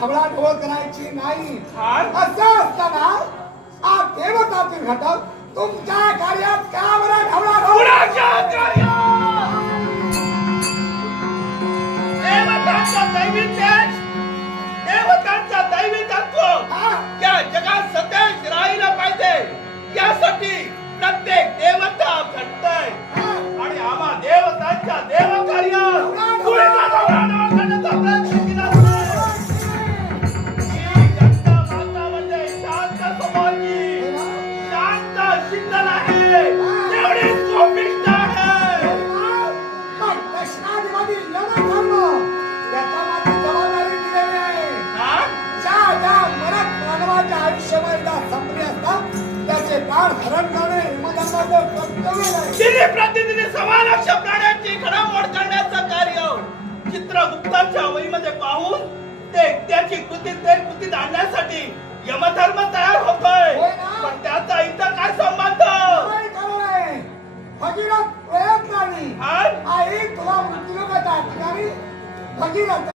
ढवळाढवळ करायची नाही. हा? असं असताना हा देवतातील घटक तुमच्या कार्यात का बरं ढवळाढवळ? कुणाच्या कार्यात? देवतांचा दैवी तेज, देवतांचा दैवी तत्व हा? या जगात सतेज राहिला पाहिजे यासाठी प्रत्येक देवता घडतय हा? आणि आम्हा देवतांच्या देवकार्यात कुणीचा ढवळाढवळ करण्याचा प्रयत्न केला ही जनता माता म्हणजे शांत स्वभावाची, शांत शीतल आहे, तेवढीच कोपिष्ट आहे. पण दशनाधिपती यमधर्म याच्या मागे जबाबदारी दिलेली आहे. हा? ज्या मरत मानवाच्या आयुष्यमर्यादा संपली असतात त्याचे प्राण हरण करणे यमधर्माचं कर्तव्य आहे. दिली प्रतिदिनी सव्वा लक्ष प्राण्यांची घडामोड करण्याचं कार्य चित्रगुप्ताच्या वहीमध्ये पाहून त्याची कृतीत आणण्यासाठी यमधर्म तयार होतोय. होय ना? पण त्याचा इथं काय संबंध? काय खरं आहे? भगीरथ प्रयत्नाने हा? आई तुला मृत्यूलोकाच्या ठिकाणी भगीरथ